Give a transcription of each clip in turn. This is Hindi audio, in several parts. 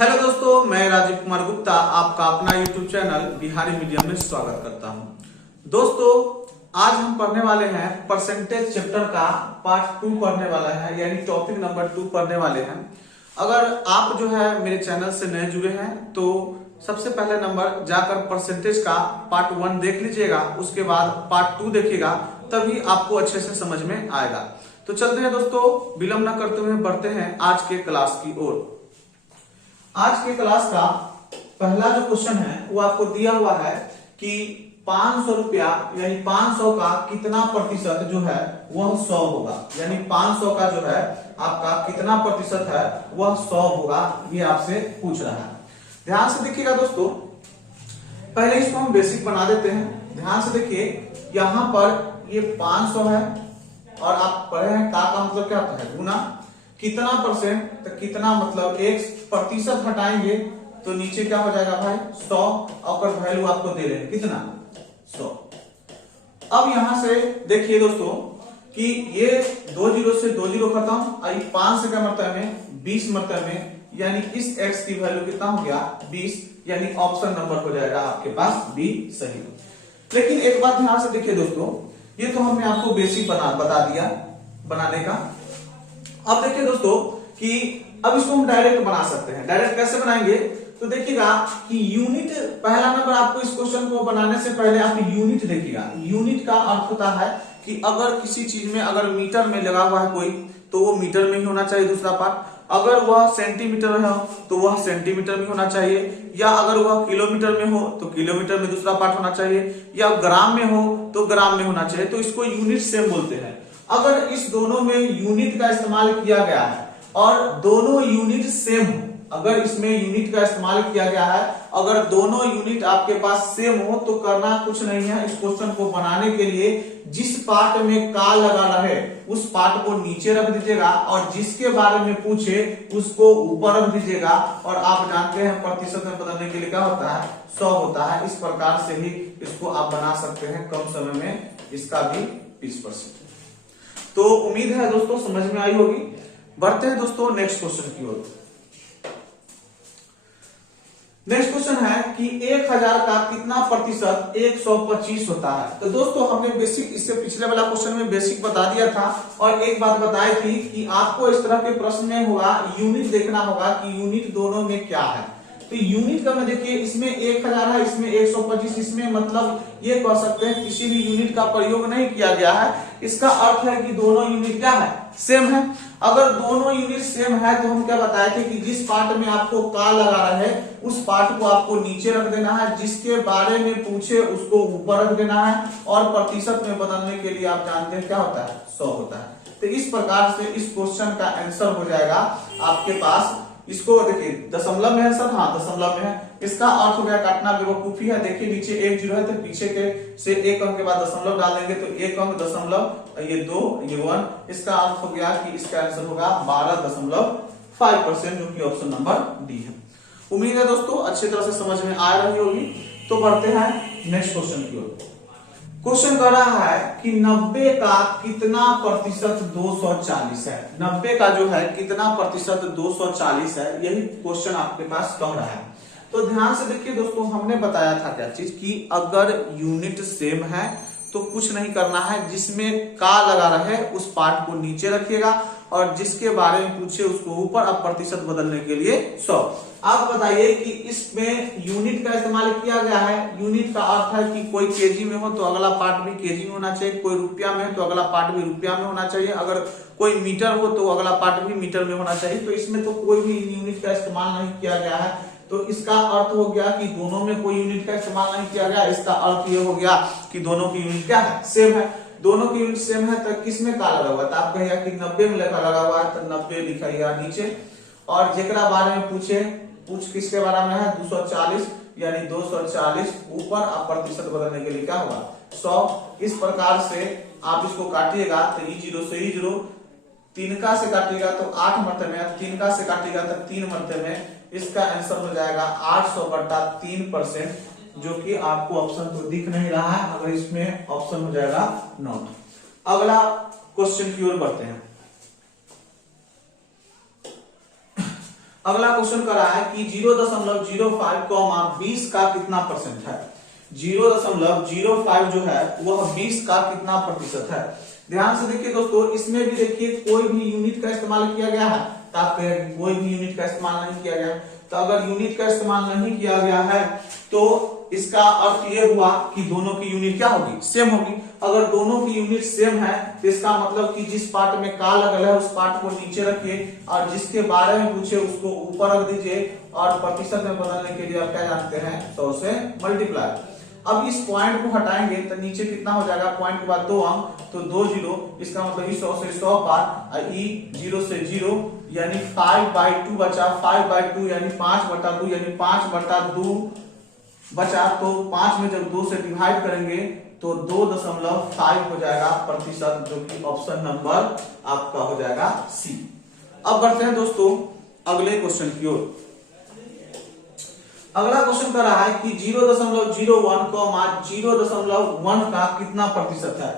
हेलो दोस्तों, मैं राजीव कुमार गुप्ता आपका अपना यूट्यूब चैनल बिहारी मीडियम में स्वागत करता हूं। दोस्तों, आज हम पढ़ने वाले हैं परसेंटेज चैप्टर का पार्ट 2 पढ़ने वाला है, यानी टॉपिक नंबर 2 पढ़ने वाले हैं। अगर आप जो है मेरे चैनल से नए जुड़े हैं तो सबसे पहले नंबर जाकर परसेंटेज का पार्ट 1 देख लीजिएगा, उसके बाद पार्ट 2 देखिएगा, तभी आपको अच्छे से समझ में आएगा। तो चलते हैं दोस्तों, विलंब न करते हुए बढ़ते हैं आज के क्लास की ओर। आज के क्लास का पहला जो क्वेश्चन है वो आपको दिया हुआ है कि 500 रुपया यानी 500 का कितना प्रतिशत जो है वह 100 होगा, यानी 500 का जो है आपका कितना प्रतिशत है वह 100 होगा, ये आपसे पूछ रहा है। ध्यान से देखिएगा दोस्तों, पहले इसको हम बेसिक बना देते हैं। ध्यान से देखिए, यहां पर ये 500 है और आप पढ़े हैं का मतलब क्या होता है, गुना। कितना परसेंट, तो कितना मतलब 1% हटाएंगे तो नीचे क्या हो जाएगा भाई 100, और वैल्यू आपको दे रहे हैं कितना 100। अब यहां से देखिए दोस्तों कि ये 2 जीरो से 2 जीरो खत्म, और 5 से क्या मरतबे में 20 मरतबे में, यानी इस x की वैल्यू कितना हो गया 20, यानी ऑप्शन नंबर हो जाएगा आपके पास बी सही। लेकिन एक बात ध्यान से देखिए दोस्तों, ये तो हमने आपको बेसिक बता दिया बनाने का। अब देखिए दोस्तों कि अब इसको हम डायरेक्ट बना सकते हैं। डायरेक्ट कैसे बनाएंगे, तो देखिएगा कि यूनिट, पहला नंबर आपको इस क्वेश्चन को बनाने से पहले आप यूनिट देखिएगा। यूनिट का अर्थ होता है कि अगर किसी चीज में अगर मीटर में लगा हुआ है कोई, तो वो मीटर में ही होना चाहिए दूसरा पार्ट। अगर वह सेंटीमीटर में हो तो वह सेंटीमीटर में होना चाहिए, या अगर वह किलोमीटर में हो तो किलोमीटर में दूसरा पार्ट होना चाहिए, या ग्राम में हो तो ग्राम में होना चाहिए। तो इसको यूनिट सेम बोलते हैं। अगर इस दोनों में यूनिट का इस्तेमाल किया गया है और दोनों यूनिट सेम, अगर इसमें यूनिट का इस्तेमाल किया गया है, अगर दोनों यूनिट आपके पास सेम हो तो करना कुछ नहीं है। इस क्वेश्चन को बनाने के लिए जिस पार्ट में का लगा रहे उस पार्ट को नीचे रख दीजिएगा, और जिसके बारे में पूछे उसको ऊपर रख दीजिएगा। और आप जानते हैं प्रतिशत में बदलने के लिए क्या होता है 100 होता है। इस प्रकार से ही इसको आप बना सकते हैं कम समय में, इसका भी 20%। तो उम्मीद है दोस्तों समझ में आई होगी। बढ़ते हैं दोस्तों नेक्स्ट क्वेश्चन की ओर। नेक्स्ट क्वेश्चन है कि 1000 का कितना प्रतिशत 125 होता है। तो दोस्तों हमने बेसिक, इससे पिछले वाला क्वेश्चन में बेसिक बता दिया था, और एक बात बताई थी कि आपको इस तरह के प्रश्न में होगा यूनिट देखना होगा कि यूनिट दोनों में क्या है। तो यूनिट का मैं देखिए, इसमें 1000 है, इसमें 125, इसमें मतलब ये कह सकते हैं किसी भी यूनिट का प्रयोग नहीं किया गया है। इसका अर्थ है कि दोनों यूनिट क्या है सेम है। अगर दोनों यूनिट सेम है तो हम क्या बताए थे कि जिस पार्ट में आपको का लगा रहे उस पार्ट को आपको नीचे रख देना है, जिसके बारे में पूछे उसको ऊपर रख देना है, और प्रतिशत में बदलने के लिए आप जानते हैं क्या होता है 100 होता है। तो इस प्रकार से इस क्वेश्चन का आंसर हो जाएगा आपके पास, इसको देखिए दशमलव में है सर, हाँ दशमलव में है। इसका अर्थ हो गया काटना बेवकूफी है। देखिए नीचे 1 जीरो है तो पीछे के से 1 अंक के बाद दशमलव डाल देंगे, तो 1 अंक दशमलव, ये 2 ये 1। इसका अर्थ हो गया कि इसका आंसर होगा 12.5%, जो कि ऑप्शन नंबर डी है। उम्मीद है दोस्तों अच्छी तरह से समझ में आ रही होगी। तो बढ़ते हैं नेक्स्ट क्वेश्चन की ओर। क्वेश्चन कह रहा है कि 90 का कितना प्रतिशत 240 है। 90 का जो है कितना प्रतिशत 240 है, यही क्वेश्चन आपके पास कह रहा है। तो ध्यान से देखिए दोस्तों, हमने बताया था क्या चीज कि अगर यूनिट सेम है तो कुछ नहीं करना है, जिसमें का लगा रहे उस पार्ट को नीचे रखिएगा, और जिसके बारे में पूछे उसको ऊपर। अब प्रतिशत बदलने के लिए 100। आप बताइए कि इसमें यूनिट का इस्तेमाल किया गया है। यूनिट का अर्थ है कि कोई केजी में हो तो अगला पार्ट भी केजी में होना चाहिए, कोई रुपया में हो तो अगला पार्ट भी रुपया में होना चाहिए, अगर कोई मीटर हो तो अगला पार्ट भी मीटर में होना चाहिए। तो इसमें तो कोई भी यूनिट का इस्तेमाल नहीं किया गया है, तो इसका अर्थ हो गया कि दोनों में कोई यूनिट का इस्तेमाल नहीं किया गया। इसका अर्थ ये हो गया कि दोनों की यूनिट क्या है सेम है। दोनों की यूनिट सेम है तो किसमें का लगा हुआ है, तो आप कहिएगा कि 90 में का लगा हुआ है, तो 90 लिखाइएगा नीचे। और जेकरा बारे में पूछे, पूछ किसके बारे में है 240, यानी 240 ऊपर। आप प्रतिशत बदलने के लिए क्या होगा 100। इस प्रकार से आप इसको काटिएगा तो ई जीरो से ई जीरो, 3 का से काटिएगा तो 8 मरतबे में, 3 का से काटिएगा तो 3 मरतबे में। इसका आंसर हो जाएगा 800/3%, जो कि आपको ऑप्शन तो दिख नहीं रहा है, अगर इसमें ऑप्शन हो जाएगा नॉट। अगला क्वेश्चन की ओर बढ़ते हैं। अगला क्वेश्चन कर रहा है कि 0.05 कॉमा 20 का कितना परसेंट है। 0.05 जो है वह 20 का कितना प्रतिशत है। ध्यान से देखिए दोस्तों, इसमें भी देखिए कोई भी यूनिट का इस्तेमाल किया गया है, तो आप कहेंगे कोई भी यूनिट का इस्तेमाल नहीं किया गया। तो अगर यूनिट का इस्तेमाल नहीं किया गया है तो इसका अर्थ ये हुआ कि दोनों की यूनिट क्या होगी, सेम होगी। अगर दोनों की यूनिट सेम है तो इसका मतलब कि जिस पार्ट में का लगल है उस पार्ट को नीचे रखिए और जिसके बारे में पूछे उसको ऊपर रख दीजिए और प्रतिशत में बदलने के लिए आप क्या जानते हैं, 100 से मल्टीप्लाई। अब इस पॉइंट को हटाएंगे तो नीचे कितना हो जाएगा, पॉइंट के बाद 2 अंक, तो 2 जीरो, इसका मतलब 100 से 100 पार्ट, ई 0 से 0 यानी 5/2 बचा, 5/2 यानी 5/2 यानी 5/2 बचा। तो 5 में जब 2 से डिवाइड करेंगे तो 2.5 हो जाएगा प्रतिशत, जो कि ऑप्शन नंबर आपका हो जाएगा सी। अब बढ़ते हैं दोस्तों अगले क्वेश्चन की ओर। अगला क्वेश्चन कर रहा है कि 0.01 कॉमा 0.1 का कितना प्रतिशत है।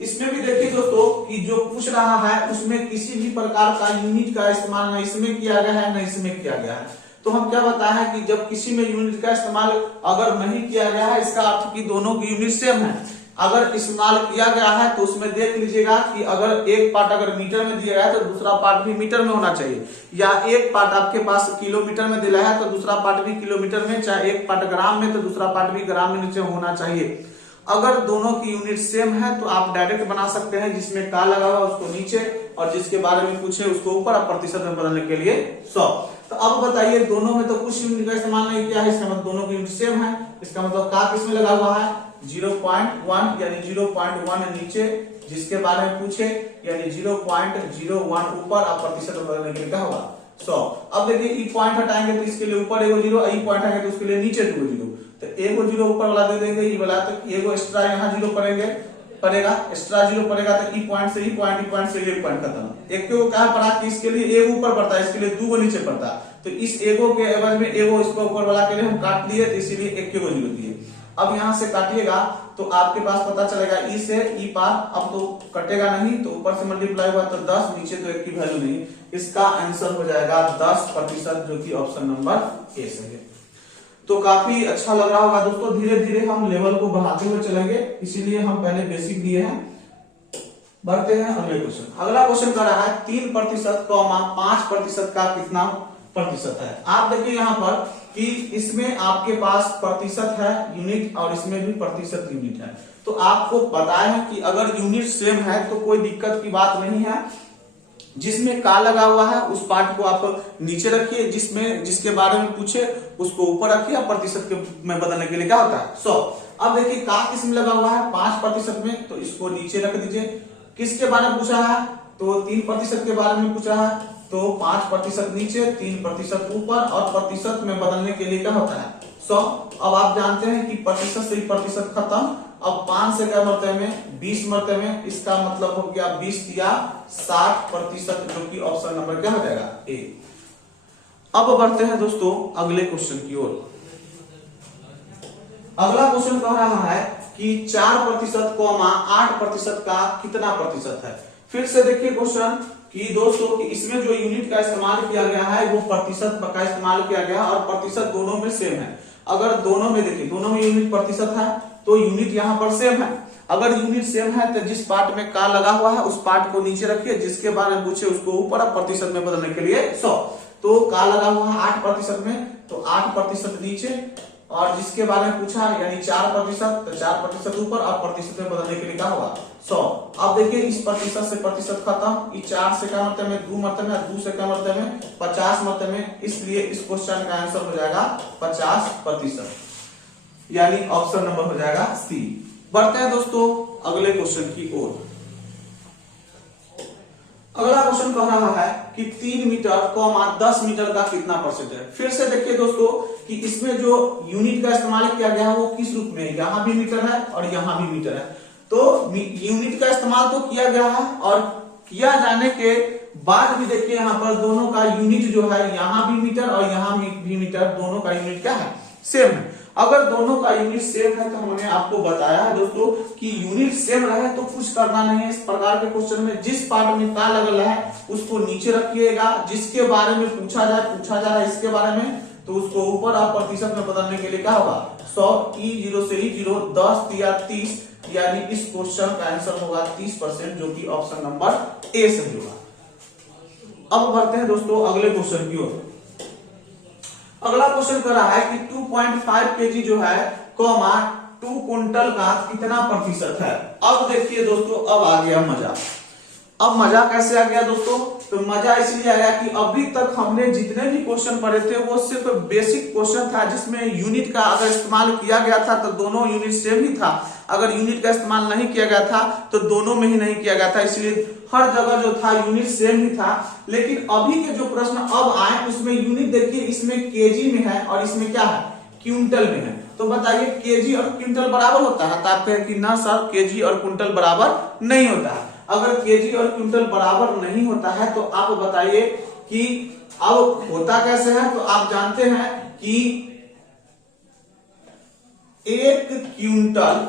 इसमें भी देखिए दोस्तों कि जो पूछ रहा है उसमें किसी भी प्रकार का यूनिट का इस्तेमाल न इसमें किया गया है न इसमें किया गया है। तो हम क्या बताया है कि जब किसी में यूनिट का इस्तेमाल अगर नहीं किया गया है, इसका अर्थ कि दोनों की यूनिट सेम है। अगर इस्तेमाल किया गया है तो उसमें देख लीजिएगा कि अगर एक पार्ट अगर मीटर में दिया गया है तो दूसरा पार्ट भी मीटर में होना चाहिए, या एक पार्ट आपके पास किलोमीटर में दिया है तो दूसरा पार्ट भी किलोमीटर में, चाहे एक पार्ट ग्राम में तो दूसरा पार्ट भी ग्राम में नीचे होना चाहिए। अगर दोनों की यूनिट सेम है तो आप डायरेक्ट बना सकते हैं, जिसमें का लगा हुआ उसको नीचे और जिसके बारे में पूछे उसको ऊपर, और प्रतिशत में बदलने के लिए 100। तो अब बताइए दोनों में तो कुछ यूनिट का इस्तेमाल नहीं किया है, इसका मतलब दोनों की यूनिट सेम है। इसका मतलब का किसमें लगा हुआ है, 0.1 यानी 0.1 नीचे, जिसके बारे में पूछे यानी 0.01 ऊपर, और प्रतिशत में बदलने के लिए क्या होगा 100। अब देखिए ई पॉइंट हटाएंगे तो इसके लिए ऊपर एगो जीरो, ई पॉइंट हटाएंगे तो उसके लिए नीचे 2 जीरो। तो एगो जीरो ऊपर वाला दे देंगे, ई वाला तो एगो एक्स्ट्रा यहाँ जीरो पड़ेगा, एक्स्ट्रा जीरो पड़ेगा तो ई पॉइंट से ई पॉइंट, ई पॉइंट से ये पॉइंट खत्म। एक को क्या पड़ा कि इसके लिए एगो ऊपर पड़ता है, इसके लिए 2 नीचे पड़ता है। तो इस एगो के एवज में एगो इसको ऊपर वाला के लिए हम काट लिए, तो इसीलिए एक को जीरो दिए। अब यहाँ से काटिएगा तो आपके पास पता चलेगा ई से ई पार, अब तो कटेगा नहीं तो ऊपर से मल्टीप्लाई हुआ तो 10, नीचे तो एक की वैल्यू नहीं। इसका आंसर हो जाएगा 10%, जो कि ऑप्शन नंबर ए से है। तो काफी अच्छा लग रहा होगा दोस्तों, धीरे धीरे हम लेवल को बढ़ाते हुए चलेंगे, इसीलिए हम पहले बेसिक दिए हैं। बढ़ते हैं अगले क्वेश्चन। अगला क्वेश्चन कर रहा है 3% कॉमा 5% का कितना प्रतिशत है। आप देखिए यहाँ पर कि इसमें आपके पास प्रतिशत है यूनिट और इसमें भी प्रतिशत यूनिट है। तो आपको पता है कि अगर यूनिट सेम है तो कोई दिक्कत की बात नहीं है। जिसमें का लगा हुआ है उस पार्ट को आप नीचे रखिए, जिसमें जिसके बारे में पूछे उसको ऊपर रखिए, और प्रतिशत के में बदलने के लिए क्या होता है 100। अब देखिए का किसमें लगा हुआ है 5% में, तो इसको नीचे रख दीजिए। किसके बारे में पूछा है तो 3% के बारे में पूछ रहा है, तो 5% नीचे 3% ऊपर, और प्रतिशत में बदलने के लिए क्या होता है 100। अब आप जानते हैं कि प्रतिशत से ही प्रतिशत खत्म। अब 5 से क्या मरते में 20 मरते में, इसका मतलब हो गया 20 दिया 60%, जो कि ऑप्शन नंबर क्या हो जाएगा ए। अब बढ़ते हैं दोस्तों अगले क्वेश्चन की ओर। अगला क्वेश्चन कह रहा है कि 4% कॉमा 8% का कितना प्रतिशत है। फिर से देखिए क्वेश्चन कि दोस्तों कि इसमें जो यूनिट का इस्तेमाल किया गया है वो प्रतिशत का इस्तेमाल किया गया है, और प्रतिशत दोनों में सेम है। अगर दोनों में देखिए दोनों में यूनिट प्रतिशत है तो यूनिट यहाँ पर सेम है। अगर यूनिट सेम है तो जिस पार्ट में का लगा हुआ है उस पार्ट को नीचे रखिए, जिसके बारे में पूछे उसको ऊपर, और प्रतिशत में बदलने के लिए 100। तो का लगा हुआ है 8% में, तो 8% नीचे, और जिसके बारे में पूछा यानी 4%, तो 4% ऊपर, और प्रतिशत में बदलने के लिए क्या होगा 100। अब देखिए इस प्रतिशत से प्रतिशत खत्म, इस 4 से क्या मतलब में 2 मतलब में, 2 से क्या मतलब में 50 मतलब में, इसलिए इस क्वेश्चन का आंसर हो जाएगा 50%, यानी ऑप्शन नंबर हो जाएगा सी। बढ़ते हैं दोस्तों अगले क्वेश्चन की ओर। अगला क्वेश्चन कह रहा है कि 3 मीटर कॉमा 10 मीटर का कितना परसेंट है। फिर से देखिए दोस्तों कि इसमें जो यूनिट का इस्तेमाल किया गया है वो किस रूप में, यहाँ भी मीटर है और यहाँ भी मीटर है। तो यूनिट का इस्तेमाल तो किया गया है, और किया जाने के बाद भी देखिए यहाँ पर दोनों का यूनिट जो है, यहाँ भी मीटर और यहाँ भी मीटर, दोनों का यूनिट क्या है सेम है। अगर दोनों का यूनिट सेम है तो हमने आपको बताया है दोस्तों कि यूनिट सेम रहे तो कुछ करना नहीं है। इस प्रकार के क्वेश्चन में जिस पार्ट में का लगल है उसको नीचे रखिएगा, जिसके बारे में पूछा जा रहा है इसके बारे में, तो उसको ऊपर आप प्रतिशत में बदलने के लिए क्या होगा 100 E0 से E0 10 या 30, यानी इस क्वेश्चन का आंसर होगा 30%, जो कि ऑप्शन नंबर ए सही होगा। अब बढ़ते हैं दोस्तों अगले क्वेश्चन की ओर। अगला क्वेश्चन कर रहा है कि 2.5 kg जो है 2 कुंटल का कितना प्रतिशत है। अब देखिए दोस्तों, अब आ गया मजा। अब मजा कैसे आ गया दोस्तों? तो मजा इसलिए आया कि अभी तक हमने जितने भी क्वेश्चन पढ़े थे वो सिर्फ बेसिक क्वेश्चन था, जिसमें यूनिट का अगर इस्तेमाल किया गया था तो दोनों यूनिट सेम ही था, अगर यूनिट का इस्तेमाल नहीं किया गया था तो दोनों में ही नहीं किया गया था, इसलिए हर जगह जो था यूनिट सेम ही था। लेकिन अभी के जो प्रश्न अब आए उसमें यूनिट देखिए, इसमें केजी में है और इसमें क्या है क्विंटल में है। तो बताइए केजी और क्विंटल बराबर होता है? तो आप कहें कि ना सर केजी और क्विंटल बराबर नहीं होता है। अगर केजी और क्विंटल बराबर नहीं होता है तो आप बताइए कि अब होता कैसे है। तो आप जानते हैं कि 1 क्विंटल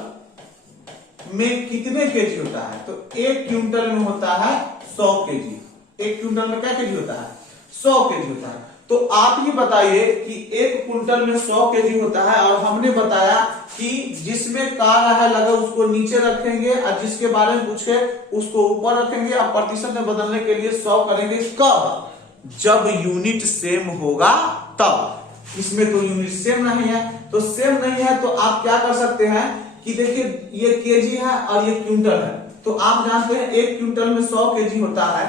में कितने केजी होता है? तो 1 क्विंटल में होता है 100 केजी। 1 क्विंटल में क्या केजी होता है? 100 केजी होता है। तो आप ही बताइए कि 1 क्विंटल में 100 केजी होता है, और हमने बताया कि जिसमें कार है लगा उसको नीचे रखेंगे और जिसके बारे में पूछे उसको ऊपर रखेंगे, और प्रतिशत में बदलने के लिए 100 करेंगे। कब? जब यूनिट सेम होगा तब। इसमें तो यूनिट सेम नहीं है, तो सेम नहीं है तो आप क्या कर सकते हैं कि देखिए ये केजी है और ये क्विंटल है, तो आप जानते हैं 1 क्विंटल में 100 केजी होता है।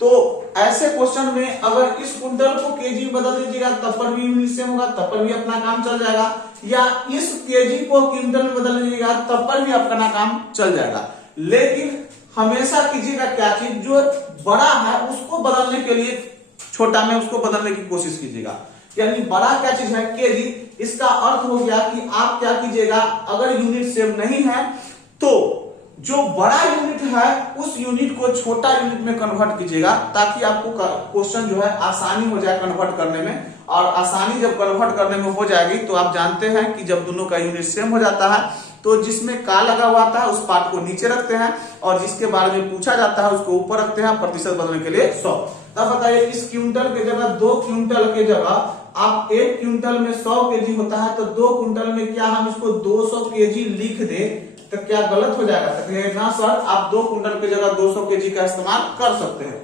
तो ऐसे क्वेश्चन में अगर इस क्विंटल को केजी में बदल दीजिएगा तब पर भी यूनिट सेम होगा, तब पर भी अपना काम चल जाएगा, या इस केजी को क्विंटल में बदल दीजिएगा तब पर भी अपना काम चल जाएगा। लेकिन हमेशा कीजिएगा क्या चीज, जो बड़ा है उसको बदलने के लिए छोटा में उसको बदलने की कोशिश कीजिएगा। यानी बड़ा क्या चीज है? केजी। इसका अर्थ हो गया कि आप क्या कीजिएगा, अगर यूनिट सेम नहीं है तो जो बड़ा यूनिट है उस यूनिट को छोटा यूनिट में कन्वर्ट कीजिएगा, ताकि आपको क्वेश्चन जो है आसानी हो जाए कन्वर्ट करने में। और आसानी जब कन्वर्ट करने में हो जाएगी तो आप जानते हैं कि जब दोनों का यूनिट सेम हो जाता है तो जिसमें का लगा हुआ था उस पार्ट को नीचे रखते हैं, और जिसके बारे में पूछा जाता है उसको ऊपर रखते हैं, प्रतिशत बदलने के लिए 100। तब बताइए इस क्विंटल के जगह 2 क्विंटल के जगह आप 1 क्विंटल में 100 केजी होता है, तो 2 क्विंटल में क्या हम इसको 200 केजी लिख दे तो क्या गलत हो जाएगा? तो ना सर, आप 2 क्विंटल की जगह 200 केजी का इस्तेमाल कर सकते हैं।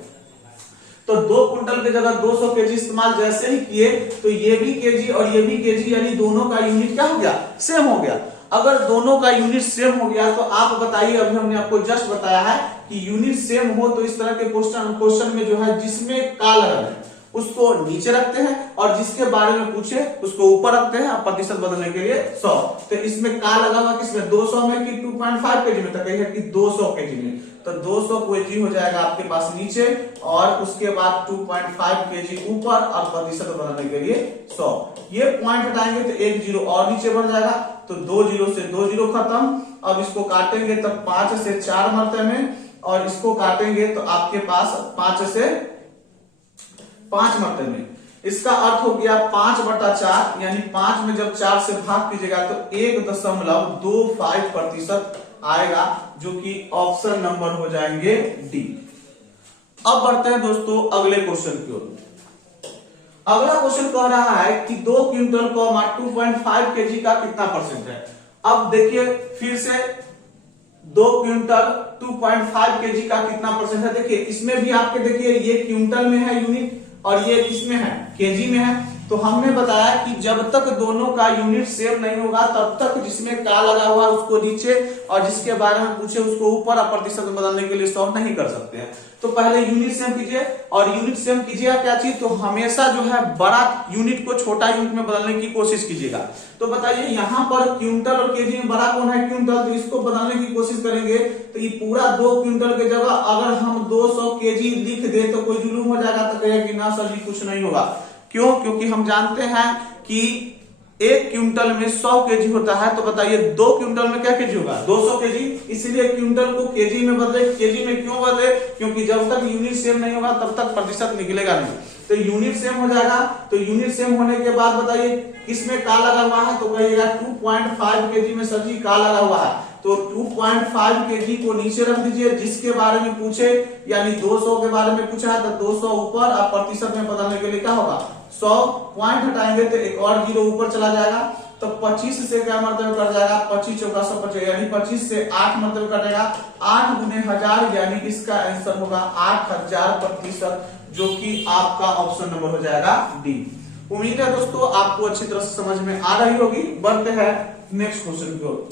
तो 2 क्विंटल की जगह 200 केजी इस्तेमाल जैसे ही किए तो ये भी केजी और ये भी केजी, यानी दोनों का यूनिट क्या हो गया? सेम हो गया। अगर दोनों का यूनिट सेम हो गया तो आप बताइए, अभी हमने आपको जस्ट बताया है कि यूनिट सेम हो तो इस तरह के क्वेश्चन में जो है जिसमें का लगा है उसको नीचे रखते हैं, और जिसके बारे में पूछे उसको ऊपर रखते हैं, प्रतिशत बदलने के लिए 100। तो इसमें का लगा हुआ किसमें? 200 में कि 2.5 केजी में? तो कही है कि 200 केजी में। तो 200 केजी हो जाएगा आपके पास नीचे, और उसके बाद 2.5 केजी ऊपर, और प्रतिशत बदलने के लिए 100। ये पॉइंट हटाएंगे तो 1 जीरो और नीचे बढ़ जाएगा, तो 2 जीरो से 2 जीरो खत्म। अब इसको काटेंगे तब 5 से 4 मरते में, और इसको काटेंगे तो आपके पास 5 से 5 मरते में। इसका अर्थ हो गया 5/4, यानी 5 में जब 4 से भाग कीजिएगा तो 1.25% आएगा, जो कि ऑप्शन नंबर हो जाएंगे डी। अब बढ़ते हैं दोस्तों अगले क्वेश्चन की ओर। अगला क्वेश्चन कह रहा है कि 2 क्विंटल को 2.5 केजी का कितना परसेंट है। अब देखिए फिर से 2 क्विंटल 2.5 केजी का कितना परसेंट है। देखिए इसमें भी आपके देखिए ये क्विंटल में है यूनिट, और ये किसमें है? केजी में है। तो हमने बताया कि जब तक दोनों का यूनिट सेम नहीं होगा तब तक जिसमें का लगा हुआ उसको नीचे, और जिसके बारे में पूछे उसको ऊपर, और प्रतिशत बदलने के लिए 100 नहीं कर सकते हैं। तो पहले यूनिट सेम कीजिए, और यूनिट सेम कीजिएगा क्या चीज? तो हमेशा जो है बड़ा यूनिट को छोटा यूनिट में बदलने की कोशिश कीजिएगा। तो बताइए यहाँ पर क्विंटल और केजी में बड़ा कौन है? क्विंटल। तो इसको बदलने की कोशिश करेंगे तो ये पूरा 2 क्विंटल की जगह अगर हम 200 केजी लिख दे तो कोई जुलूम हो जाएगा? तो कहेगा कि ना सर जी कुछ नहीं होगा। क्यों? क्योंकि हम जानते हैं कि 1 क्विंटल में 100 केजी होता है। तो बताइए 2 क्विंटल में क्या केजी होगा? 200 केजी। इसलिए क्विंटल को केजी में बदले। केजी में क्यों बदले? क्योंकि जब तक यूनिट सेम नहीं होगा तब तक प्रतिशत निकलेगा नहीं। तो यूनिट सेम हो जाएगा। तो यूनिट सेम होने के बाद बताइए किसमें का लगा हुआ है, तो कहिएगा 2.5 केजी में सर जी का लगा हुआ है। तो 2.5 केजी को नीचे रख दीजिए, जिसके बारे में पूछे यानी 200 के बारे में पूछा है तो 200 ऊपर, अब प्रतिशत में बदलने के लिए क्या होगा 100 पॉइंट हटाएंगे तो एक और जीरो ऊपर चला जाएगा। तो 25 से क्या मर्तबे कट जाएगा, 25 चौका 125 यानी 25 से 8 मर्तबे कटेगा, 8 गुने 1000 यानी इसका आंसर होगा 8000%, जो कि आपका ऑप्शन नंबर हो जाएगा डी। उम्मीद है दोस्तों आपको अच्छी तरह से समझ में आ रही होगी। बढ़ते हैं नेक्स्ट क्वेश्चन की ओर।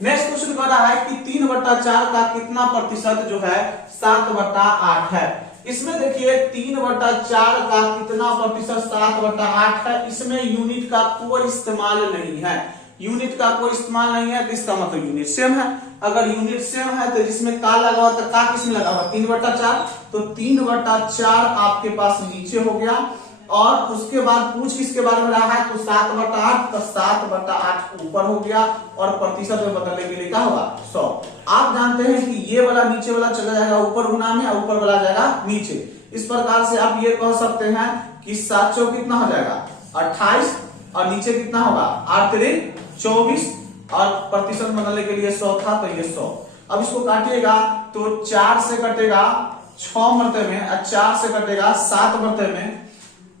नेक्स्ट क्वेश्चन कह रहा है कि 3/4 का कितना प्रतिशत जो है 7/8 है। इसमें देखिए 3/4 का कितना प्रतिशत 7/8 है। इसमें यूनिट का कोई इस्तेमाल नहीं है, यूनिट का कोई इस्तेमाल नहीं है, तो इसका मतलब यूनिट सेम है। अगर यूनिट सेम है तो जिसमें का लगा हुआ तो का किसमें लगा हुआ 3/4, तो 3/4 आपके पास नीचे हो गया। और उसके बाद पूछ किसके बारे में रहा है, तो 7/8, तो 7/8 ऊपर हो गया और प्रतिशत में बदलने के लिए क्या होगा 100। आप जानते हैं कि ये वाला नीचे वाला चला जाएगा ऊपर गुना में और ऊपर वाला जाएगा नीचे। इस प्रकार से आप ये कह सकते हैं कि 7 चौक कितना हो जाएगा 28 और नीचे कितना होगा 8 3 24 और प्रतिशत बदलने के लिए 100 था तो ये 100। अब इसको काटिएगा तो 4 से कटेगा 6 मरते में, 4 से कटेगा 7 मरते में,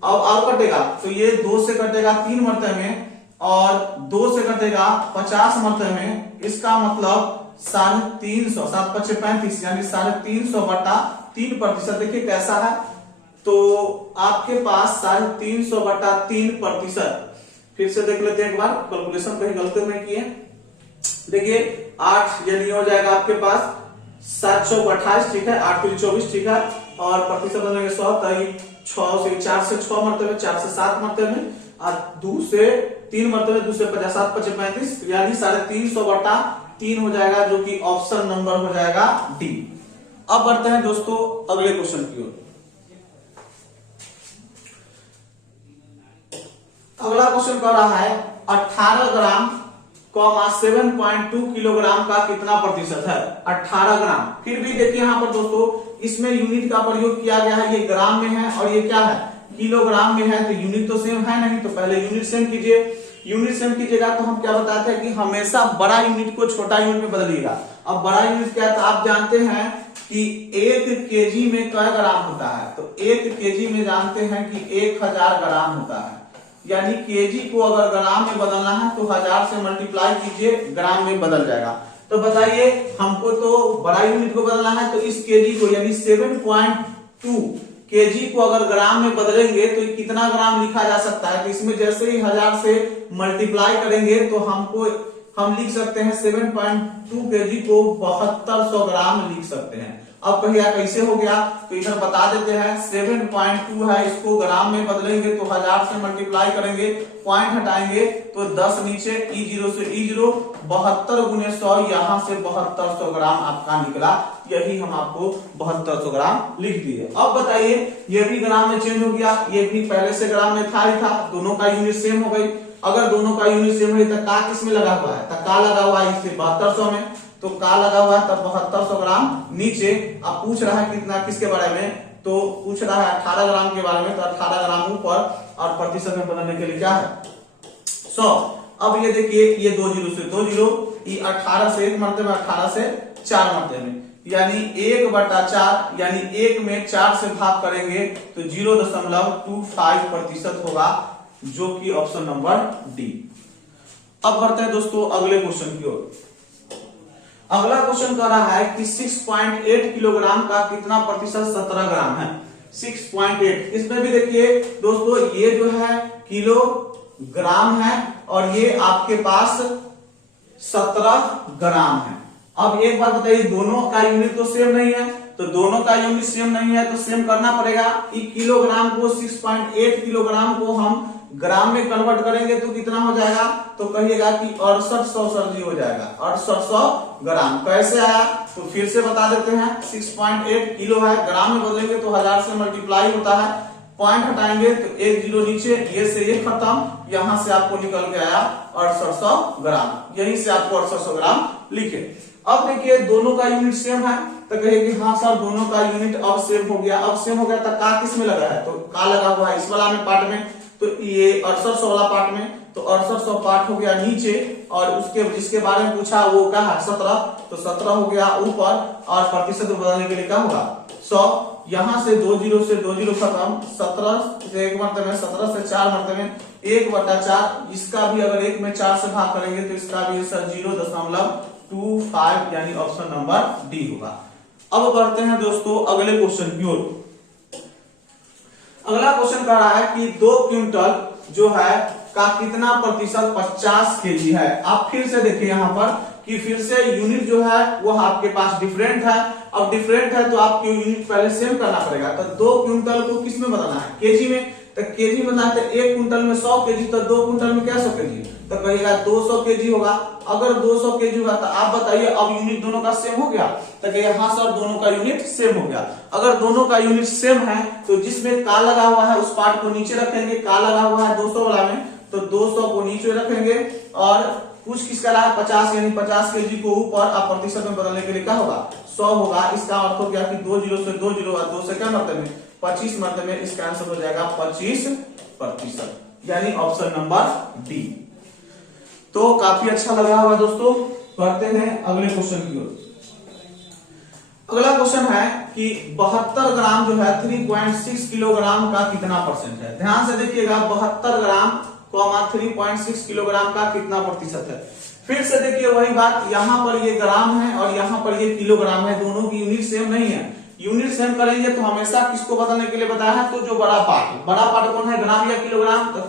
अब कटेगा तो ये 2 से कटेगा 3 मरते में और 2 से कटेगा 50 मरते में। इसका मतलब 350, 7 5 35 यानी 350/3%। देखिए कैसा है, तो आपके पास 350/3%। फिर से देख लेते हैं एक बार, कैलकुलेशन कहीं गलती में किए। देखिए 8 यानी हो जाएगा आपके पास 7 चौक 28, ठीक है, 8 3 24, ठीक है, और प्रतिशत बनेगा 100, तो 6 से 4 से 6 मरतबे, 4 से 7 मरतबे और 2 से 3 मरतबे, 2 से 50, 7 5 35 यानी 350/3 हो जाएगा, जो कि ऑप्शन नंबर हो जाएगा डी। अब बढ़ते हैं दोस्तों अगले क्वेश्चन की ओर। अगला क्वेश्चन कह रहा है 18 ग्राम 7.2 किलोग्राम का कितना प्रतिशत है। 18 ग्राम। फिर भी देखिए यहाँ पर दोस्तों इसमें यूनिट का प्रयोग किया गया है, ये ग्राम में है और ये क्या है किलोग्राम में है, तो यूनिट तो सेम है नहीं, तो पहले यूनिट सेम कीजिए। यूनिट सेम कीजिएगा तो हम क्या बताते हैं कि हमेशा बड़ा यूनिट को छोटा यूनिट में बदलिएगा। अब बड़ा यूनिट क्या है, तो आप जानते हैं कि 1 केजी में क्या ग्राम होता है, तो 1 केजी में जानते हैं कि 1000 ग्राम होता है। यानी केजी को अगर ग्राम में बदलना है तो 1000 से मल्टीप्लाई कीजिए, ग्राम में बदल जाएगा। तो बताइए हमको तो बड़ा यूनिट को बदलना है, तो इस केजी को यानी 7.2 केजी को अगर ग्राम में बदलेंगे तो कितना ग्राम लिखा जा सकता है। तो इसमें जैसे ही 1000 से मल्टीप्लाई करेंगे तो हम लिख सकते हैं 7.2 केजी को 7200 ग्राम लिख सकते हैं। अब कहिए कैसे हो गया, तो इधर बता देते हैं 7.2 है, इसको ग्राम में बदलेंगे तो 1000 से मल्टीप्लाई करेंगे, पॉइंट हटाएंगे तो 10 नीचे E0 से E0, 72 गुने 100 यहाँ से 7200 ग्राम आपका निकला। यही हम आपको 7200 ग्राम लिख दिए। अब बताइए ये भी ग्राम में चेंज हो गया, ये भी पहले से ग्राम में था ही था, दोनों का यूनिट सेम हो गई। अगर दोनों का यूनिट सेम है तो का किसमें लगा हुआ है, तो का लगा हुआ है इसे 7200 में, तो का लगा हुआ है तब 7200 ग्राम नीचे। अब पूछ रहा है कितना किसके बारे में, तो पूछ रहा है 18 ग्राम के बारे में, तो 18 ग्राम ऊपर और प्रतिशत में बदलने के लिए क्या है 100। अब ये देखिए ये 2 जीरो से 2 जीरो, ये 18 से 1 मरते में, 18 से 4 मरते में, यानी 1/4 यानी 1 में 4 से भाग करेंगे तो 0.25% होगा, जो कि ऑप्शन नंबर डी। अब बढ़ते हैं दोस्तों अगले क्वेश्चन की ओर। अगला क्वेश्चन कह रहा है कि 6.8 किलोग्राम का कितना प्रतिशत 17 ग्राम है। 6.8, इसमें भी देखिए दोस्तों ये जो है किलोग्राम है और ये आपके पास 17 ग्राम है। अब एक बात बताइए दोनों का यूनिट तो सेम नहीं है, तो दोनों का यूनिट सेम नहीं है तो सेम करना पड़ेगा। किलोग्राम को 6.8 किलोग्राम को हम ग्राम में कन्वर्ट करेंगे तो कितना हो जाएगा, तो कहिएगा कि 6800 सरजी हो जाएगा, 6800 ग्राम। कैसे आया तो फिर से बता देते हैं, 6.8 किलो है, ग्राम में बदलेंगे तो 1000 से मल्टीप्लाई होता है, पॉइंट हटाएंगे तो 1 जीरो नीचे, ये से ये खत्म, यहां से आपको निकल के आया 6800 ग्राम, यहीं से आपको 6800 ग्राम लिखे। अब देखिए दोनों का यूनिट सेम है तो कहिए कि हाँ सर दोनों का यूनिट अब सेम हो गया। अब सेम हो गया तो का किस में लगा है, तो का लगा हुआ है इस वाला में पार्ट में, तो ये 6800 वाला पार्ट में, तो 6800 पार्ट हो गया नीचे, और उसके जिसके बारे में पूछा वो क्या है 17, तो 17 हो गया ऊपर, और प्रतिशत में बदलने के लिए क्या होगा 100। यहां से 20 से 20 खत्म, 17 से 1 मरतबे, 17 से 4 मरतबे 1/4। इसका भी अगर 1 में 4 से भाग करेंगे तो इसका भी आंसर 0.25 यानी ऑप्शन नंबर डी होगा। अब बढ़ते हैं दोस्तों अगले क्वेश्चन की ओर। अगला क्वेश्चन कह रहा है कि 2 क्विंटल जो है का कितना प्रतिशत 50 केजी है। आप फिर से देखिए यहाँ पर कि फिर से यूनिट जो है वो आपके पास डिफरेंट है। अब डिफरेंट है तो आपको यूनिट पहले सेम करना पड़ेगा। तो 2 क्विंटल को किस में बताना है, केजी में। तो केजी में बताना है, 1 क्विंटल में 100 केजी, तो 2 क्विंटल में क्या 100 केजी, तो कहिएगा 200 केजी होगा। अगर 200 केजी होगा तो आप बताइए अब यूनिट दोनों का सेम हो गया, तो कहिए हाँ सर दोनों का यूनिट सेम हो गया। अगर दोनों का यूनिट सेम है तो जिसमें का लगा हुआ है उस पार्ट को नीचे रखेंगे, का लगा हुआ है 200 वाला में तो 200 को नीचे रखेंगे, और कुछ किसका रहा है 50 यानी 50 केजी को ऊपर, आप प्रतिशत में बदलने के लिए क्या होगा 100 होगा। इसका अर्थ हो गया कि 20 से 20 और 2 से क्या मरतबे 25 मरतबे, इसका आंसर हो जाएगा 25%, यानी ऑप्शन नंबर डी। तो काफी अच्छा लग रहा होगा दोस्तों। बढ़ते हैं अगले क्वेश्चन की ओर। अगला क्वेश्चन है कि 72 ग्राम जो है 3.6 किलोग्राम का कितना परसेंट है। ध्यान से देखिएगा 72 ग्राम 3.6 किलोग्राम का कितना प्रतिशत है। फिर से देखिए वही बात, यहाँ पर ये ग्राम है और यहाँ पर ये किलोग्राम है, दोनों की यूनिट सेम नहीं है। यूनिट सेम करेंगे तो हमेशा किसको बदलने के लिए बताया है, तो जो बड़ा पार्ट कौन है, ग्राम या किलोग्राम, तो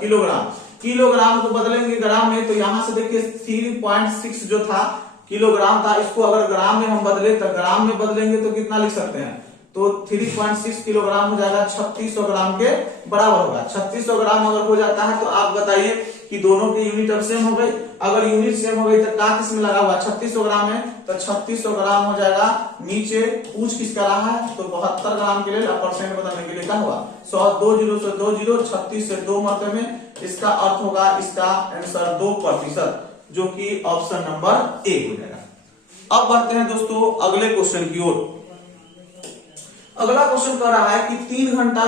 किलोग्राम को बदलेंगे ग्राम में। तो यहाँ से देखिए 3.6 जो था किलोग्राम था, इसको अगर ग्राम में हम बदले तो ग्राम में बदलेंगे तो कितना लिख सकते हैं, तो 3.6 किलोग्राम हो जाएगा 3600 ग्राम के बराबर होगा। 3600 ग्राम अगर हो जाता है तो आप बताइए कि दोनों की यूनिट अब सेम हो गई। अगर यूनिट सेम हो गई तो का किस में लगा हुआ 3600 ग्राम है, तो 3600 ग्राम हो जाएगा नीचे, पूछ किसका रहा है, तो 72 ग्राम के लिए परसेंट बदलने के लिए क्या हुआ 100, 20 से 20, 36 से 2 मरतबे में, इसका अर्थ होगा इसका आंसर 2%, जो कि ऑप्शन नंबर ए हो जाएगा। अब बढ़ते हैं दोस्तों अगले क्वेश्चन की ओर। अगला क्वेश्चन कह रहा है कि 3 घंटा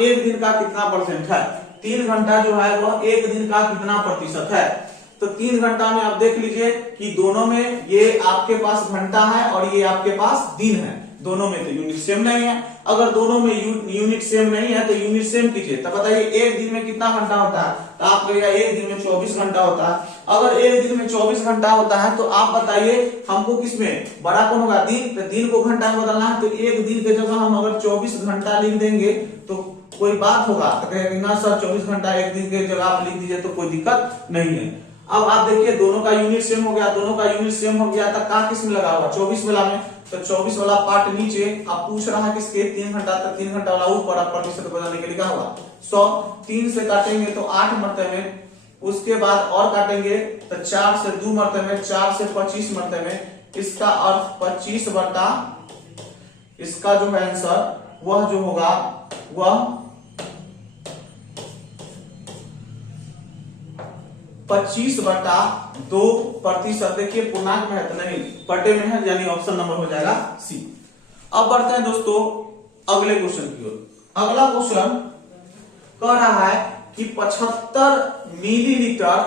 1 दिन का कितना परसेंट है। 3 घंटा जो है वह 1 दिन का कितना प्रतिशत है। तो 3 घंटा में आप देख लीजिए कि दोनों में ये आपके पास घंटा है और ये आपके पास दिन है, दोनों में तो यूनिट सेम नहीं है। अगर दोनों में यूनिट सेम नहीं है तो यूनिट सेम कीजिए, तो बताइए एक दिन में कितना घंटा होता है, तो आप कहिएगा एक दिन में 24 घंटा होता है। अगर एक दिन में 24 घंटा होता है तो आप बताइए हमको किसमें बड़ा कौन होगा, दिन, तो दिन को घंटा में बदलना है। तो एक दिन के जगह हम अगर 24 घंटा लिख देंगे तो कोई बात होगा, तो कहेंगे ना सर 24 घंटा एक दिन के जगह आप लिख दीजिए तो कोई दिक्कत नहीं है। अब आप देखिए दोनों का यूनिट सेम हो गया, दोनों का यूनिट सेम हो गया, तो का किस में लगा हुआ 24 वाला में, तो 24 वाला पार्ट नीचे, आप पूछ रहा है किसके 3 घंटा, तो 3 घंटा वाला ऊपर, आप प्रतिशत बदलने के लिए क्या हुआ 100, 3 से काटेंगे तो 8 मरतबे, उसके बाद और काटेंगे तो 4 से 2 मरतबे, 4 से 25 मरतबे, इसका अर्थ 25 बटा इसका जो है आंसर वह जो होगा वह 25/2%। देखिए पूर्णांक में है तो नहीं, बटे में है, यानी ऑप्शन नंबर हो जाएगा सी। अब बढ़ते हैं दोस्तों अगले क्वेश्चन की ओर। अगला क्वेश्चन कह रहा है कि 75 मिलीलीटर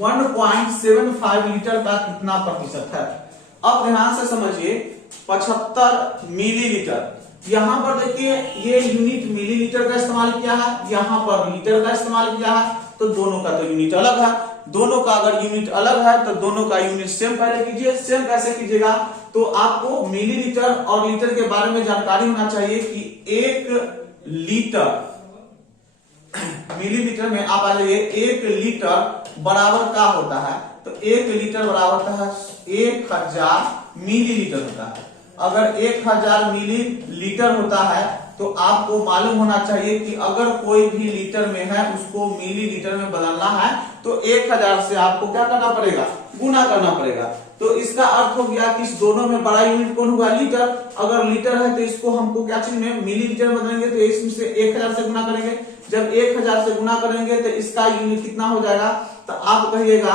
1.75 लीटर का कितना प्रतिशत है। अब ध्यान से समझिए 75 मिलीलीटर, यहां पर देखिए ये यूनिट मिलीलीटर का इस्तेमाल किया है, यहां पर लीटर का इस्तेमाल किया है, तो दोनों का तो यूनिट अलग है। दोनों का अगर यूनिट अलग है तो दोनों का यूनिट सेम पहले कीजिए। सेम कैसे कीजिएगा, तो आपको मिलीलीटर और लीटर के बारे में जानकारी होना चाहिए कि 1 लीटर मिलीलीटर में आप आ जाइए 1 लीटर बराबर का होता है, तो 1 लीटर बराबर होता है 1000 मिलीलीटर होता है। अगर 1000 मिलीलीटर होता है तो आपको मालूम होना चाहिए कि अगर कोई भी लीटर में है उसको मिलीलीटर में बदलना है तो 1000 से आपको क्या करना पड़ेगा, गुना करना पड़ेगा। तो इसका अर्थ हो गया कि इस दोनों में बड़ा यूनिट कौन होगा, लीटर। अगर लीटर है तो इसको हमको क्या चीज में मिलीलीटर में बदलेंगे, तो इसमें से 1000 से गुना करेंगे। जब 1000 से गुना करेंगे तो इसका यूनिट कितना हो जाएगा, तो आप कहिएगा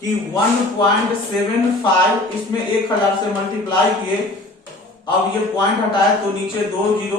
कि 1.75, इसमें 1000 से मल्टीप्लाई किए अब ये पॉइंट हटाए तो नीचे 2 जीरो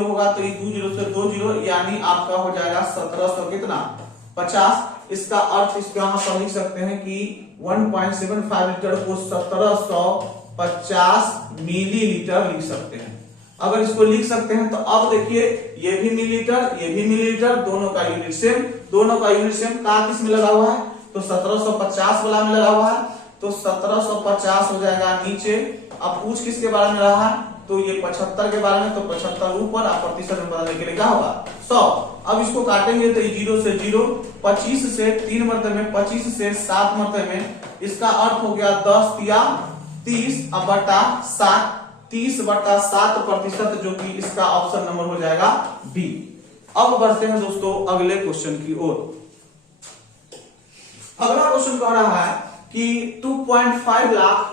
होगा, तो ये 2 जीरो से 2 जीरो, यानी आपका हो जाएगा 1700 कितना 50। इसका अर्थ इसको यहाँ पर लिख सकते हैं कि 1.75 लीटर को 1750 मिलीलीटर लिख सकते हैं। अगर इसको लिख सकते हैं तो अब देखिए ये भी मिलीलीटर, ये भी मिलीलीटर, दोनों का यूनिट सेम, दोनों का यूनिट सेम। का किस में लगा हुआ है तो 1750 वाला में लगा हुआ है, तो 1750 हो जाएगा नीचे। अब पूछ किसके बारे में रहा है तो ये 75 के बारे में, तो 75 ऊपर, आप प्रतिशत में बदलने के लिए क्या होगा 100। अब इसको काटेंगे तो 0 से 0, 25 से 3 मरतबे में, 25 से 7 मरतबे में, इसका अर्थ हो गया 10 या 30 बटा 7, 30/7%, जो कि इसका ऑप्शन नंबर हो जाएगा बी। अब बढ़ते हैं दोस्तों अगले क्वेश्चन की ओर। अगला क्वेश्चन कह रहा है कि 2.5 लाख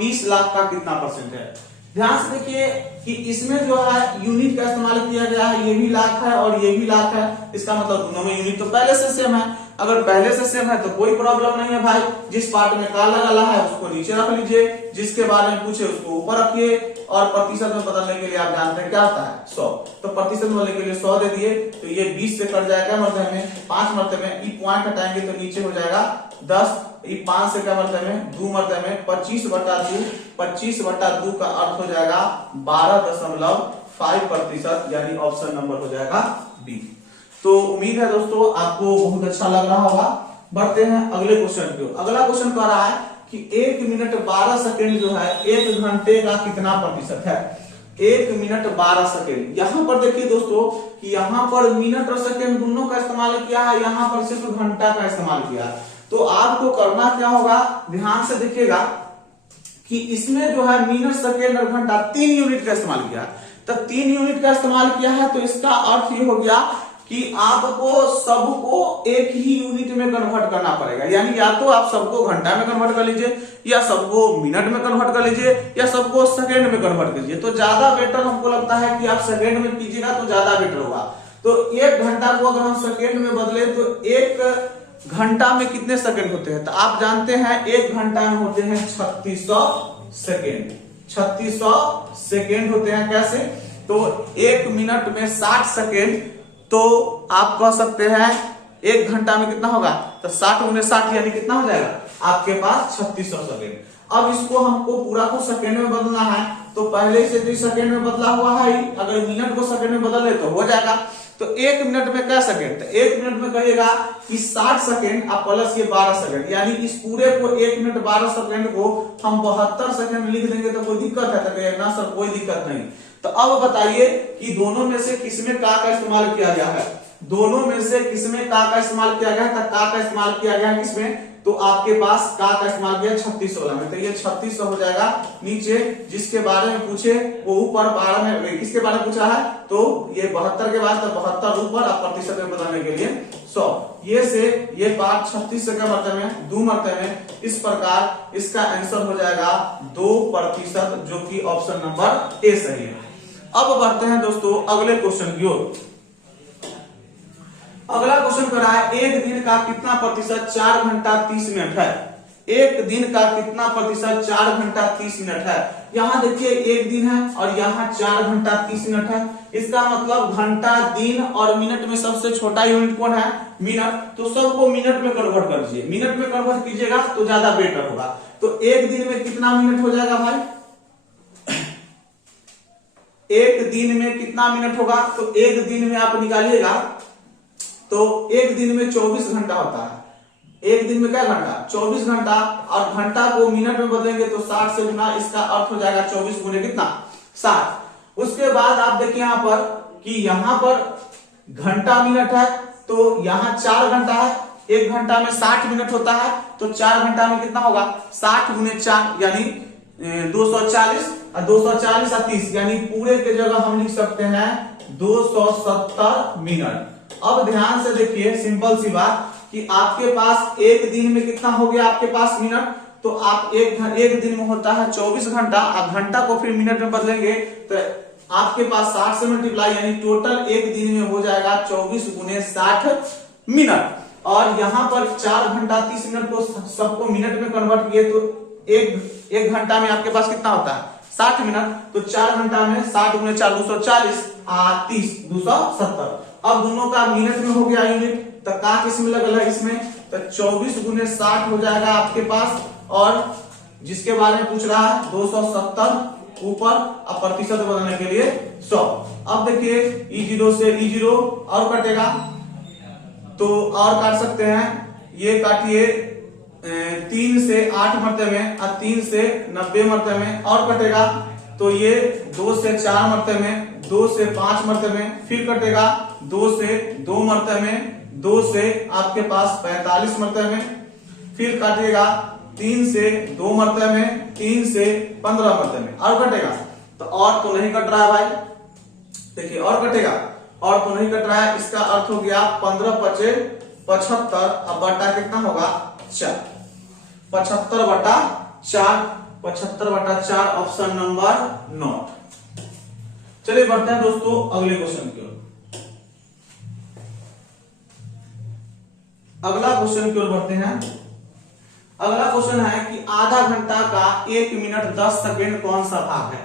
20 लाख का कितना परसेंट है। ध्यान से देखिए कि इसमें जो है यूनिट का इस्तेमाल किया गया है, ये भी लाख है और ये भी लाख है, इसका मतलब दोनों में यूनिट तो पहले से सेम है। अगर पहले से सेम है तो कोई प्रॉब्लम नहीं है भाई, जिस पार्ट में काला काला है उसको नीचे रख लीजिए, जिसके बारे में पूछे उसको ऊपर रखिए, और प्रतिशत में बदलने के लिए आप जानते हैं क्या होता है 100, तो प्रतिशत में बदलने के लिए 100 दे दिए, तो ये 20 से कट जाएगा मरतबे में, 5 मरतबे में, ये पॉइंट हटाएंगे तो नीचे हो जाएगा 10, ये 5 से क्या मरतबे में 2 मरतबे में, 25/2, 25/2 का अर्थ हो जाएगा 12.5%, यानी ऑप्शन नंबर हो जाएगा बी। तो उम्मीद है दोस्तों आपको बहुत अच्छा लग रहा होगा। बढ़ते हैं अगले क्वेश्चन की ओर। अगला क्वेश्चन कह रहा है कि 1 मिनट 12 सेकेंड जो है 1 घंटे का कितना प्रतिशत है। 1 मिनट 12 सेकेंड, यहां पर देखिए दोस्तों कि यहां पर मिनट और सेकेंड दोनों का इस्तेमाल किया है, यहां पर सिर्फ घंटा का इस्तेमाल किया है। तो आपको करना क्या होगा, ध्यान से देखिएगा कि इसमें जो है मिनट सेकेंड और घंटा 3 यूनिट का इस्तेमाल किया है, तो 3 यूनिट का इस्तेमाल किया है, तो इसका अर्थ ये हो गया कि आपको सबको एक ही यूनिट में कन्वर्ट करना पड़ेगा। यानी या तो आप सबको घंटा में कन्वर्ट कर लीजिए, या सबको मिनट में कन्वर्ट कर लीजिए, या सबको सेकंड में कन्वर्ट कीजिए। तो ज्यादा बेटर हमको लगता है कि आप सेकंड में कीजिएगा तो ज्यादा बेटर होगा। तो 1 घंटा को अगर हम सेकंड में बदले तो 1 घंटा में कितने सेकंड होते हैं, तो आप जानते हैं 1 घंटा में होते हैं 3600 सेकेंड, 3600 सेकेंड होते हैं। कैसे, तो 1 मिनट में 60 सेकेंड, तो आप कह सकते हैं 1 घंटा में कितना होगा, तो 60 × 60 यानी कितना हो जाएगा आपके पास 3600 सेकेंड। अब इसको हमको पूरा को सेकेंड में बदलना है, तो पहले से 3 सेकेंड में बदला हुआ है, अगर मिनट को सेकेंड में बदल ले तो हो जाएगा। तो 1 मिनट में क्या सेकेंड, तो 1 मिनट में कहिएगा कि 60 सेकेंड आप प्लस ये 12 सेकेंड, यानी इस पूरे को 1 मिनट 12 सेकेंड को हम 72 सेकेंड लिख देंगे तो कोई दिक्कत है, तो ना सर कोई दिक्कत नहीं। तो अब बताइए कि दोनों में से किसमें का इस्तेमाल किया गया है, दोनों में से किसमें का इस्तेमाल किया गया है, तो का इस्तेमाल किया गया है किसमें, तो आपके पास का इस्तेमाल किया 3600 वाला में, तो ये 3600 हो जाएगा नीचे। जिसके बारे में पूछे वो ऊपर, 12 में किसके बारे में पूछा है तो ये 72 के बाद, तो 72 ऊपर, आप प्रतिशत में बदलने के लिए 100, ये से ये पार्ट 36 का मतलब में 2 मरतबे में, इस प्रकार इसका आंसर हो जाएगा 2%, जो कि ऑप्शन नंबर ए सही है। अब बढ़ते हैं दोस्तों अगले क्वेश्चन की ओर। अगला क्वेश्चन कर रहा है 1 दिन का कितना प्रतिशत 4 घंटा 30 मिनट है। 1 दिन का कितना प्रतिशत 4 घंटा 30 मिनट है। यहां देखिए 1 दिन है और यहाँ 4 घंटा 30 मिनट है, इसका मतलब घंटा, दिन और मिनट में सबसे छोटा यूनिट कौन है, मिनट, तो सबको मिनट में कन्वर्ट कर दीजिए, मिनट में कन्वर्ट कीजिएगा तो ज्यादा बेटर होगा। तो 1 दिन में कितना मिनट हो जाएगा भाई, 1 दिन में कितना मिनट होगा, तो 1 दिन में आप निकालिएगा तो 1 दिन में 24 घंटा होता है। 1 दिन में क्या घंटा 24 घंटा, और घंटा को मिनट में बदलेंगे तो 60 से गुना, इसका अर्थ हो जाएगा 24 गुने कितना 60। उसके बाद आप देखिए यहाँ पर कि यहाँ पर घंटा मिनट है, तो यहाँ 4 घंटा है, 1 घंटा में 60 मिनट होता है, तो 4 घंटा में कितना होगा 60 × 4 यानी 240, और 240 और 30 यानी पूरे के जगह हम लिख सकते हैं 270 मिनट। अब ध्यान से देखिए, सिंपल सी बात कि आपके पास 1 दिन में कितना हो गया आपके पास मिनट, तो आप एक दिन में होता है 24 घंटा, आप घंटा को फिर मिनट में बदलेंगे तो आपके पास 60 से मल्टीप्लाई, यानी टोटल 1 दिन में हो जाएगा 24 × 60 मिनट। और यहाँ पर 4 घंटा 30 मिनट को सबको मिनट में कन्वर्ट किए तो एक घंटा में आपके पास कितना होता है 60 मिनट, तो 4 घंटा में 60 गुने 4 240 30 270। अब दोनों का मिनट में हो गया यूनिट, तो का किस में लगल है इसमें, तो 24 गुने 60 हो जाएगा आपके पास, और जिसके बारे में पूछ रहा है 270 ऊपर, अब प्रतिशत बदलने के लिए 100। अब देखिए E0 से E0 और कटेगा, तो और काट सकते हैं, ये काटिए 3 से 8 मरते में और 3 से 90 मरते में, और कटेगा तो ये 2 से 4 मरते में, 2 से 5 मरते में, फिर कटेगा 2 से 2 मरते में, 2 से आपके पास 45 मरते में, फिर काटिएगा 3 से 2 मरते में, 3 से 15 मरते में, और कटेगा तो और तो नहीं कट रहा है भाई, देखिए और कटेगा, और तो नहीं कट रहा है, इसका अर्थ हो गया 15 पचे 75, अब बटा कितना होगा 4, 75 बटा 4, 75 बटा 4, ऑप्शन नंबर नॉट। चलिए बढ़ते हैं दोस्तों अगले क्वेश्चन की ओर। अगला क्वेश्चन की ओर बढ़ते हैं। अगला क्वेश्चन है कि आधा घंटा का 1 मिनट 10 सेकेंड कौन सा भाग है,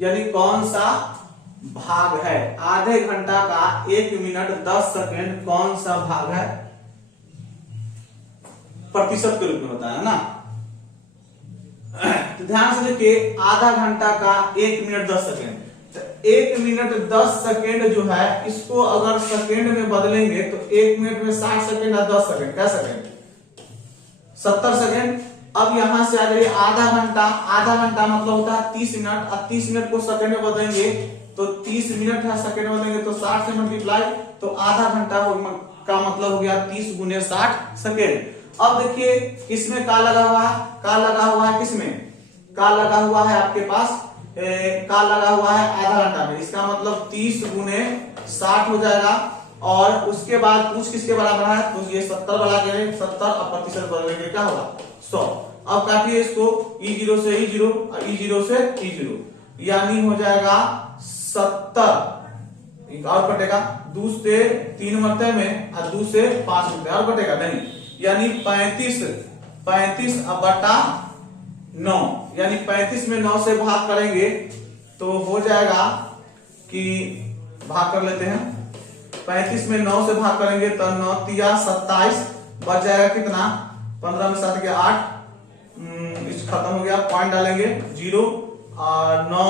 यानी कौन सा भाग है, आधे घंटा का 1 मिनट 10 सेकेंड कौन सा भाग है, प्रतिशत के रूप में होता है ना। तो ध्यान से देखिए, आधा घंटा का 1 मिनट 10 सेकेंड, तो 1 मिनट 10 सेकेंड जो है, इसको अगर सेकेंड में बदलेंगे तो 1 मिनट में 60 सेकेंड और 10 सेकेंड, क्या सेकेंड 70 सेकेंड। अब यहां से आ जाइए आधा घंटा, आधा घंटा मतलब होता है 30 मिनट, और 30 मिनट को सेकेंड में बदलेंगे तो 30 मिनट है, सेकेंड में बदलेंगे तो 60 से मल्टीप्लाई, तो आधा घंटा का मतलब हो गया 30 गुने 60 सेकेंड। अब देखिए किसमें का लगा हुआ है, का लगा हुआ है किसमें, का लगा हुआ है आपके पास, का लगा हुआ है आधा घंटा में, इसका मतलब 30 गुने 60 हो जाएगा, और उसके बाद कुछ किसके बराबर है, तो ये 70 वाला के 70, और प्रतिशत बदलेंगे क्या होगा 100। अब काटिए इसको, E0 से E0 और E0 से E0, यानी हो जाएगा 70, और कटेगा 2 से 3 मरते में और 2 से 5 मरते, और कटेगा नहीं, यानी 35 बटा 9, यानी 35 में 9 से भाग करेंगे तो हो जाएगा कि, भाग कर लेते हैं, 35 में 9 से भाग करेंगे तो 9 तिया 27, बच जाएगा कितना, 15 में 7 के 8, इस खत्म हो गया, पॉइंट डालेंगे 0, और 9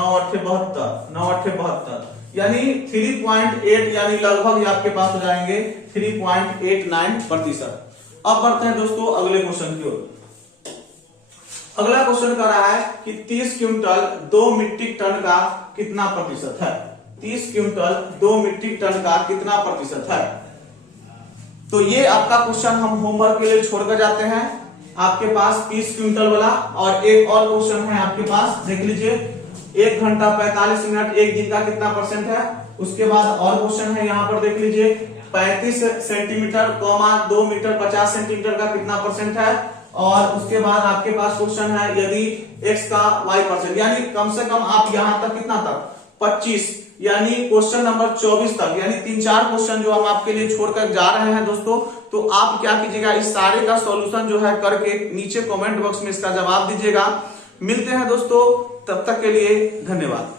8 72, यानी 3.8, यानी लगभग आपके पास हो जाएंगे 3.89%। अब बढ़ते हैं दोस्तों अगले क्वेश्चन की ओर। अगला क्वेश्चन कर रहा है कि 30 क्विंटल 2 मीट्रिक टन का कितना प्रतिशत है, 30 क्विंटल 2 मीट्रिक टन का कितना प्रतिशत है। तो ये आपका क्वेश्चन हम होमवर्क के लिए छोड़कर जाते हैं, आपके पास 30 क्विंटल वाला, और एक और क्वेश्चन है आपके पास, देख लीजिए 1 घंटा 45 मिनट 1 दिन का कितना परसेंट है। उसके बाद और क्वेश्चन है यहाँ पर देख लीजिए, 35 सेंटीमीटर 2 मीटर 50 सेंटीमीटर का कितना परसेंट है। और उसके बाद आपके पास क्वेश्चन है यदि x का y परसेंट, यानी कम से कम आप यहां तक कितना तक 25, यानी क्वेश्चन नंबर 24 तक, यानी 3-4 क्वेश्चन जो हम आपके लिए छोड़कर जा रहे हैं दोस्तों। तो आप क्या कीजिएगा, इस सारे का सॉल्यूशन जो है करके नीचे कमेंट बॉक्स में इसका जवाब दीजिएगा। मिलते हैं दोस्तों, तब तक के लिए धन्यवाद।